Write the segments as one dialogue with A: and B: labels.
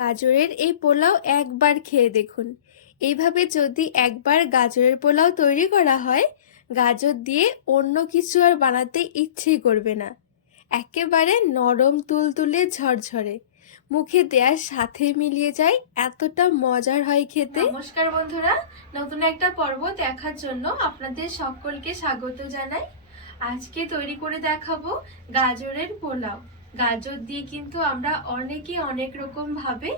A: গাজরের এই পোলাও একবার খেয়ে দেখুন। এইভাবে যদি একবার গাজরের পোলাও তৈরি করা হয়, গাজর দিয়ে অন্য কিছু আর বানাতে ইচ্ছেই করবে না। একেবারে নরম তুলতুলে ঝরঝরে। মুখে দেওয়ার সাথে মিলিয়ে যায়, এতটা মজার হয় খেতে। নমস্কার বন্ধুরা, নতুন একটা পর্ব দেখার জন্য আপনাদের সকলকে স্বাগত জানাই। আজকে তৈরি করে দেখাবো গাজরের পোলাও। গাজর দিয়ে কিন্তু আমরা অনেকে অনেক রকম ভাবে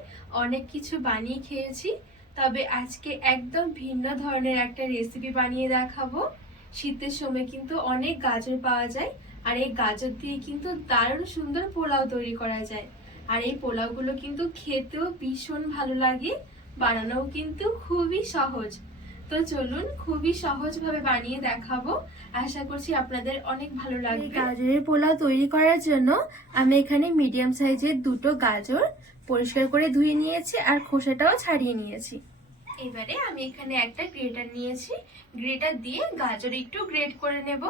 A: অনেক কিছু বানিয়ে খেয়েছি। তবে আজকে একদম ভিন্ন ধরনের একটা রেসিপি বানিয়ে দেখাবো। শীতের সময় কিন্তু অনেক গাজর পাওয়া যায় আর এই গাজর দিয়ে কিন্তু দারুণ সুন্দর পোলাও তৈরি করা যায়। আর এই পোলাওগুলো কিন্তু খেতেও ভীষণ ভালো লাগে, বানানোও কিন্তু খুবই সহজ। তো চলুন খুবই সহজভাবে বানিয়ে দেখাবো। আশা করছি আপনাদের অনেক ভালো লাগবে। গাজরের পোলাও তৈরি করার জন্য আমি এখানে মিডিয়াম সাইজের দুটো গাজর পরিষ্কার করে ধুয়ে নিয়েছি আর খোসাটাও ছাড়িয়ে নিয়েছি। এবারে আমি এখানে একটা গ্রেটার নিয়েছি। গ্রেটার দিয়ে গাজর একটু গ্রেট করে নেব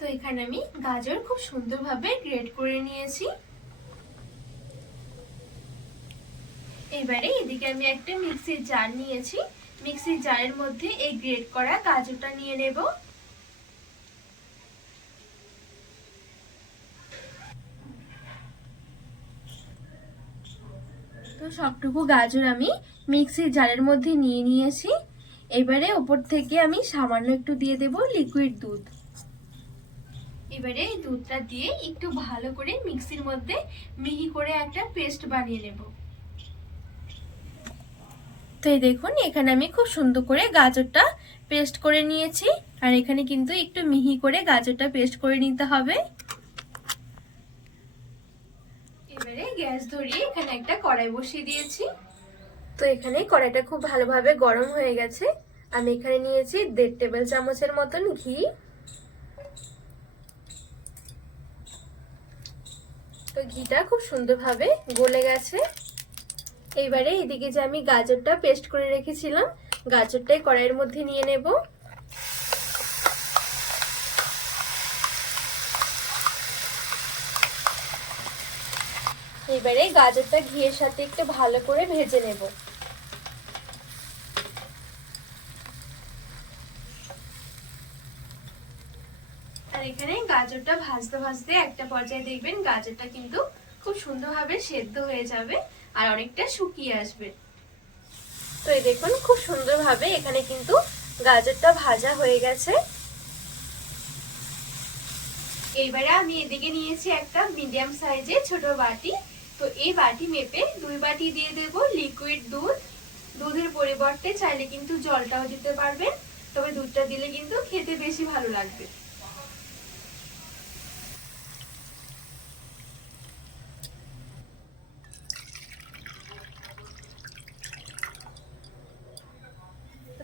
A: তো এখানে আমি গাজর খুব সুন্দরভাবে গ্রেট করে নিয়েছি। এবারে এদিকে আমি একটা মিক্সির জার নিয়েছি। মিক্সির জারের মধ্যে এই গ্রেট করা গাজরটা নিয়ে নেব। তো সবটুকু গাজর আমি মিক্সির জারের মধ্যে নিয়ে নিয়েছি। এবারে ওপর থেকে আমি সামান্য একটু দিয়ে দেব লিকুইড দুধ। এবারে দুধটা দিয়ে একটু ভালো করে মিক্সির মধ্যে মিহি করে একটা পেস্ট বানিয়ে নেব। তো এই দেখুন, এখানে আমি খুব সুন্দর করে গাজরটা পেস্ট করে নিয়েছি, আর এখানে কিন্তু একটু মিহি করে গাজরটা পেস্ট করে নিতে হবে। এবারে গ্যাস ধরিয়ে এখানে একটা কড়াই বসিয়ে দিয়েছি। তো এখানে কড়াইটা খুব ভালোভাবে গরম হয়ে গেছে। আমি এখানে নিয়েছি দেড় টেবিল চামচের মতন ঘি। ঘিটা খুব সুন্দরভাবে গলে গেছে। এইবারে এদিকে যে আমি গাজরটা পেস্ট করে রেখেছিলাম, গাজরটাই কড়াইয়ের মধ্যে নিয়ে নেব। এবারে গাজরটা ঘিয়ের সাথে একটু ভালো করে ভেজে নেব। এখানে গাজরটা ভাজতে ভাজতে একটা পর্যায়ে দেখবেন গাজরটা কিন্তু খুব সুন্দরভাবে সেদ্ধ হয়ে যাবে আর অনেকটা শুকিয়ে আসবে। তো এই দেখুন, খুব সুন্দরভাবে এখানে কিন্তু গাজরটা ভাজা হয়ে গেছে। এইবারে আমি এদিকে নিয়েছি একটা মিডিয়াম সাইজের ছোট বাটি। তো এই বাটি মেপে দুই বাটি দিয়ে দেব লিকুইড দুধ। দুধের পরিবর্তে চাইলে কিন্তু জলটাও দিতে পারবেন, তবে দুধটা দিলে কিন্তু খেতে বেশি ভালো লাগবে।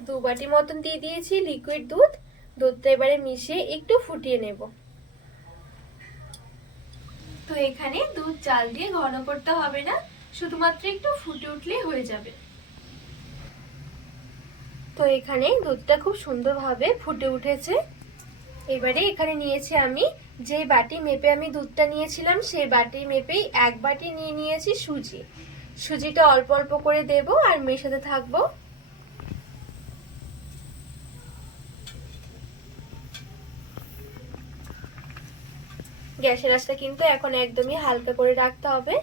A: দু বাটি মতন দিয়ে দিয়েছি লিকুইড দুধ। দুধটা এবারে মিশিয়ে একটু ফুটিয়ে নেব। তো এখানে দুধ চাল দিয়ে ঘন করতে হবে না শুধুমাত্র একটু ফুটে উঠলেই হয়ে যাবে। তো এখানে দুধটা খুব সুন্দরভাবে ফুটে উঠেছে। এবারে এখানে নিয়েছি আমি যে বাটি মেপে আমি দুধটা নিয়েছিলাম সেই বাটি মেপেই এক বাটি নিয়ে নিয়েছি সুজি। সুজিটা অল্প অল্প করে দেব আর মেশাতে থাকব। গ্যাসের আঁচটা কিন্তু এখন একদমই হালকা করে রাখতে হবে।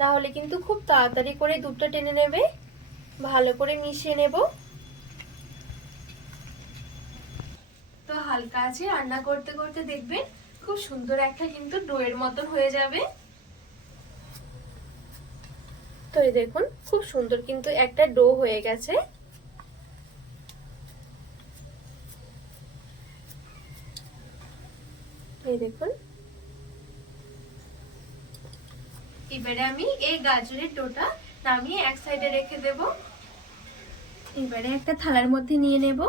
A: তাহলে কিন্তু খুব তাড়াতাড়ি করে দুধটা টেনে নেবে। ভালো করে মিশিয়ে নেব। তো হালকা আছে, রান্না করতে করতে দেখবেন খুব সুন্দর একটা কিন্তু ডোয়ের মতন হয়ে যাবে। তো এই দেখুন, খুব সুন্দর কিন্তু একটা ডো হয়ে গেছে। এই দেখুন এবারে আমি এই গাজরের ডোটা নামিয়ে এক সাইডে রেখে দেব। এবারে একটা থালার মধ্যে নিয়ে নেব।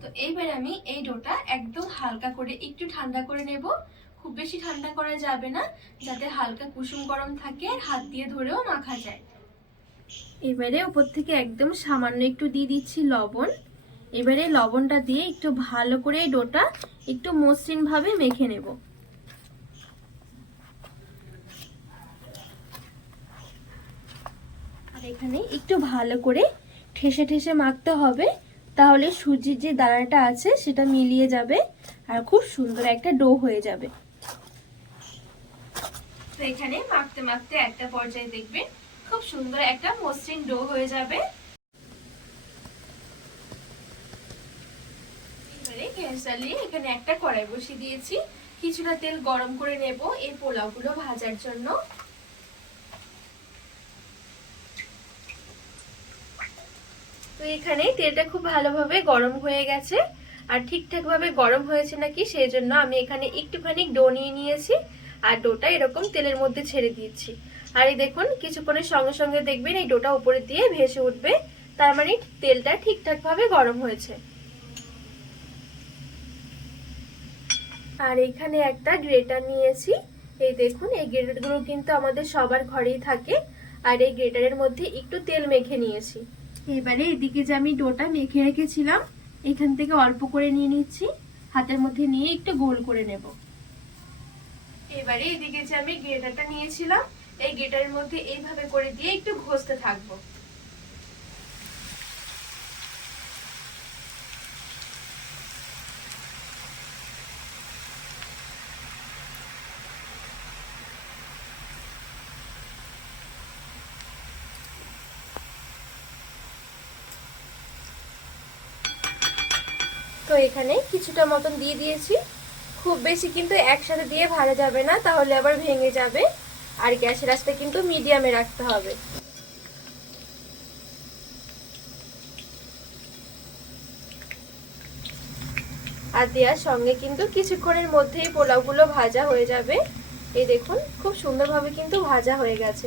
A: তো এইবারে আমি এই ডোটা একদম হালকা করে একটু ঠান্ডা করে নেব। খুব বেশি ঠান্ডা করা যাবে না, যাতে হালকা কুসুম গরম থাকে হাত দিয়ে ধরেও মাখা যায়। এবারে উপর থেকে একদম সামান্য একটু দিয়ে দিচ্ছি লবণ। এবারে লবণটা দিয়ে একটু ভালো করে ডোটা একটু মসৃণ ভাবে মেখে নেব। এখানে একটু ভালো করে ঠেসে ঠেসে মাখতে হবে। তাহলে সুজির যে দানাটা আছে সেটা মিলিয়ে যাবে আর খুব সুন্দর একটা ডো হয়ে যাবে। তো এখানে মাখতে মাখতে একটা পর্যায়ে দেখবে খুব সুন্দর একটা মসৃণ ডো হয়ে যাবে। এখানে একটা কড়াই বসিয়ে দিয়েছি। কিছুটা তেল গরম করে নেব এই পোলাওগুলো ভাজার জন্য। তো এখানে তেলটা খুব ভালোভাবে গরম হয়ে গেছে। আর ঠিকঠাক ভাবে গরম হয়েছে নাকি সেই জন্য আমি এখানে একটুখানি ডো নিয়ে নিয়েছি আর ডোটা এরকম তেলের মধ্যে ছেড়ে দিয়েছি। আর এই দেখুন, কিছুক্ষণের সঙ্গে সঙ্গে দেখবেন এই ডোটা উপরে দিয়ে ভেসে উঠবে। তার মানে তেলটা ঠিকঠাক ভাবে গরম হয়েছে। আর এখানে একটা গ্রেটার নিয়েছি। এই দেখুন, এই গ্রেটারগুলো কিন্তু আমাদের সবার ঘরেই থাকে। আর এই গ্রেটারের মধ্যে একটু তেল মেখে নিয়েছি। এবারে এদিকে যে আমি ডোটা মেখে রেখেছিলাম, এখান থেকে অল্প করে নিয়ে নিচ্ছি। হাতের মধ্যে নিয়ে একটু গোল করে নেব। এবারে এদিকে যে আমি গেটারটা নিয়েছিলাম, এই গেটারের মধ্যে এইভাবে করে দিয়ে একটু ঘষতে থাকব। তো এখানে কিছুটা মতন দিয়ে দিয়েছি। খুব বেশি কিন্তু একসাথে দিয়ে ভাজা যাবে না, তাহলে আবার ভেঙে যাবে। আর গ্যাসের আঁচটা কিন্তু মিডিয়ামে রাখতে হবে। আর দেওয়ার সঙ্গে কিন্তু কিছুক্ষণের মধ্যেই পোলাওগুলো ভাজা হয়ে যাবে। এই দেখুন, খুব সুন্দরভাবে কিন্তু ভাজা হয়ে গেছে।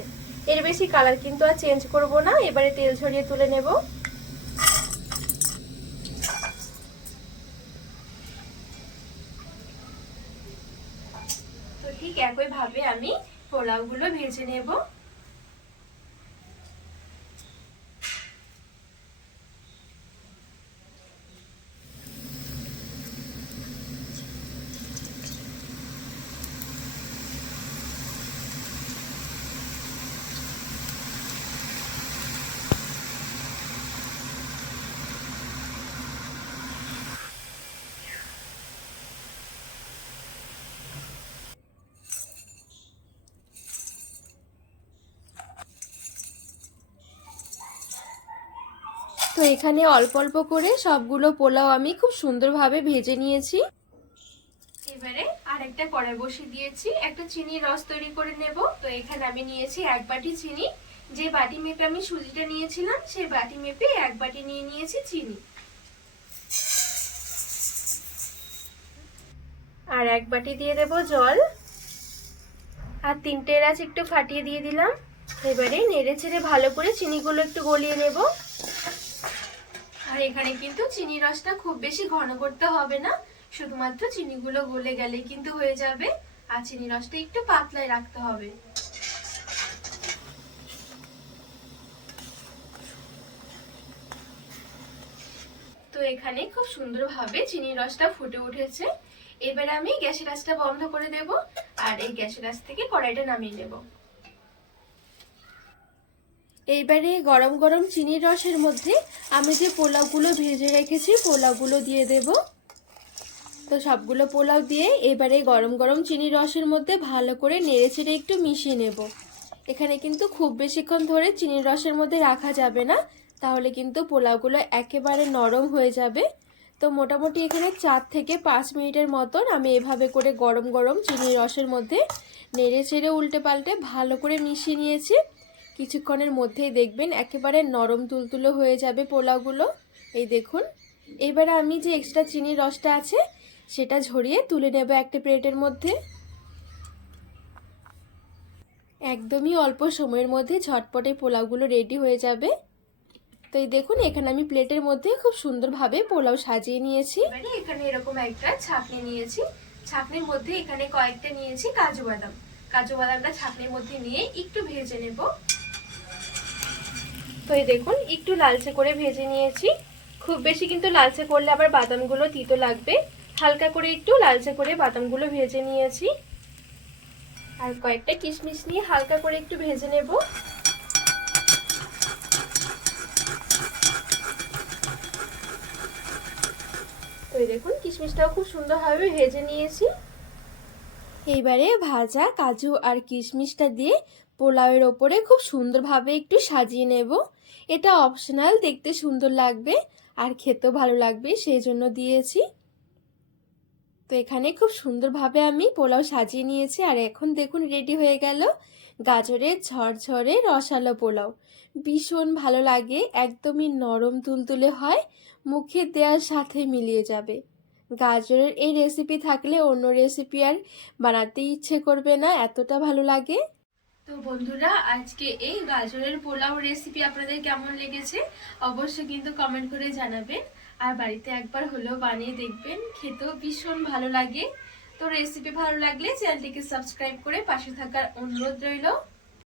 A: এর বেশি কালার কিন্তু আর চেঞ্জ করব না। এবারে তেল ছড়িয়ে তুলে নেব। ঠিক একইভাবে আমি পোলাওগুলো ভেজে নেব। তো এখানে অল্প অল্প করে সবগুলো পোলাও আমি খুব সুন্দরভাবে ভেজে নিয়েছি। এবারে আরেকটা কড়াই বসিয়ে দিয়েছি। একটা চিনির রস তৈরি করে নেব। তো এখানে আমি নিয়েছি এক বাটি চিনি। যে বাটি মেপে আমি সুজিটা নিয়েছিলাম, সেই বাটি মেপে এক বাটি নিয়ে নিয়েছি চিনি। আর এক বাটি দিয়ে দেব জল। আর তিনটে এলাচ একটু ফাটিয়ে দিয়ে দিলাম। এবারে নেড়ে ছেড়ে ভালো করে চিনিগুলো একটু গলিয়ে নেব। আর এখানে কিন্তু চিনি রসটা খুব বেশি ঘন করতে হবে না। শুধুমাত্র চিনিগুলো গলে গেলে কিন্তু হয়ে যাবে। আর চিনি রসটা একটু পাতলায় রাখতে হবে। তো এখানে খুব সুন্দরভাবে চিনি রসটা ফুটে উঠেছে। এবারে আমি গ্যাসের আঁচটা বন্ধ করে দেব। আর এই গ্যাসের আঁচ থেকে কড়াইটা নামিয়ে নেব। এইবারে গরম গরম চিনির রসের মধ্যে আমি যে পোলাওগুলো ভেজে রেখেছি, পোলাওগুলো দিয়ে দেব। তো সবগুলো পোলাও দিয়ে এবারে গরম গরম চিনির রসের মধ্যে ভালো করে নেড়ে চেড়ে একটু মিশিয়ে নেব। এখানে কিন্তু খুব বেশিক্ষণ ধরে চিনির রসের মধ্যে রাখা যাবে না, তাহলে কিন্তু পোলাওগুলো একেবারে নরম হয়ে যাবে। তো মোটামুটি এখানে চার থেকে পাঁচ মিনিটের মতন আমি এভাবে করে গরম গরম চিনির রসের মধ্যে নেড়ে চেড়ে উল্টে পাল্টে ভালো করে মিশিয়ে নিয়েছি। কিছুক্ষণের মধ্যেই দেখবেন একেবারে নরম তুলতুলো হয়ে যাবে পোলাওগুলো। এই দেখুন। এবারে আমি যে এক্সট্রা চিনির রসটা আছে, সেটা ঝরিয়ে তুলে নেব একটা প্লেটের মধ্যে। একদমই অল্প সময়ের মধ্যে ঝটপটে পোলাওগুলো রেডি হয়ে যাবে। তো এই দেখুন, এখানে আমি প্লেটের মধ্যে খুব সুন্দরভাবে পোলাও সাজিয়ে নিয়েছি। এখানে এরকম একটা ছাকনি নিয়েছি। ছাকনির মধ্যে এখানে কয়েকটা নিয়েছি কাজু বাদাম। কাজু বাদামটা ছাকনির মধ্যে নিয়ে একটু ভেজে নেব। তো এই দেখুন, একটু লালচে করে ভেজে নিয়েছি। খুব বেশি কিন্তু লালচে করলে আবার বাদামগুলো তিতো লাগবে। হালকা করে একটু লালচে করে বাদামগুলো ভেজে নিয়েছি। আর কয়েকটা কিশমিশ নিয়ে হালকা করে একটু ভেজে নেব। তো দেখুন, কিশমিশটাও খুব সুন্দরভাবে ভেজে নিয়েছি। এইবারে ভাজা কাজু আর কিশমিশটা দিয়ে পোলাওয়ের ওপরে খুব সুন্দরভাবে একটু সাজিয়ে নেব। এটা অপশনাল দেখতে সুন্দর লাগবে আর খেতেও ভালো লাগবে, সেই জন্য দিয়েছি। তো এখানে খুব সুন্দরভাবে আমি পোলাও সাজিয়ে নিয়েছি, আর এখন দেখুন রেডি হয়ে গেল গাজরের ঝরঝরে রসালো পোলাও। ভীষণ ভালো লাগে, একদমই নরম তুলতুলে হয়, মুখে দেওয়ার সাথে মিলিয়ে যাবে। গাজরের এই রেসিপি থাকলে অন্য রেসিপি আর বানাতে ইচ্ছে করবে না, এতটা ভালো লাগে। তো বন্ধুরা, আজকে এই গাজরের পোলাও রেসিপি আপনাদের কেমন লেগেছে অবশ্যই কিন্তু কমেন্ট করে জানাবেন। আর বাড়িতে একবার হলেও বানিয়ে দেখবেন, খেতেও ভীষণ ভালো লাগে। তো রেসিপি ভালো লাগলে চ্যানেলটিকে সাবস্ক্রাইব করে পাশে থাকার অনুরোধ রইল।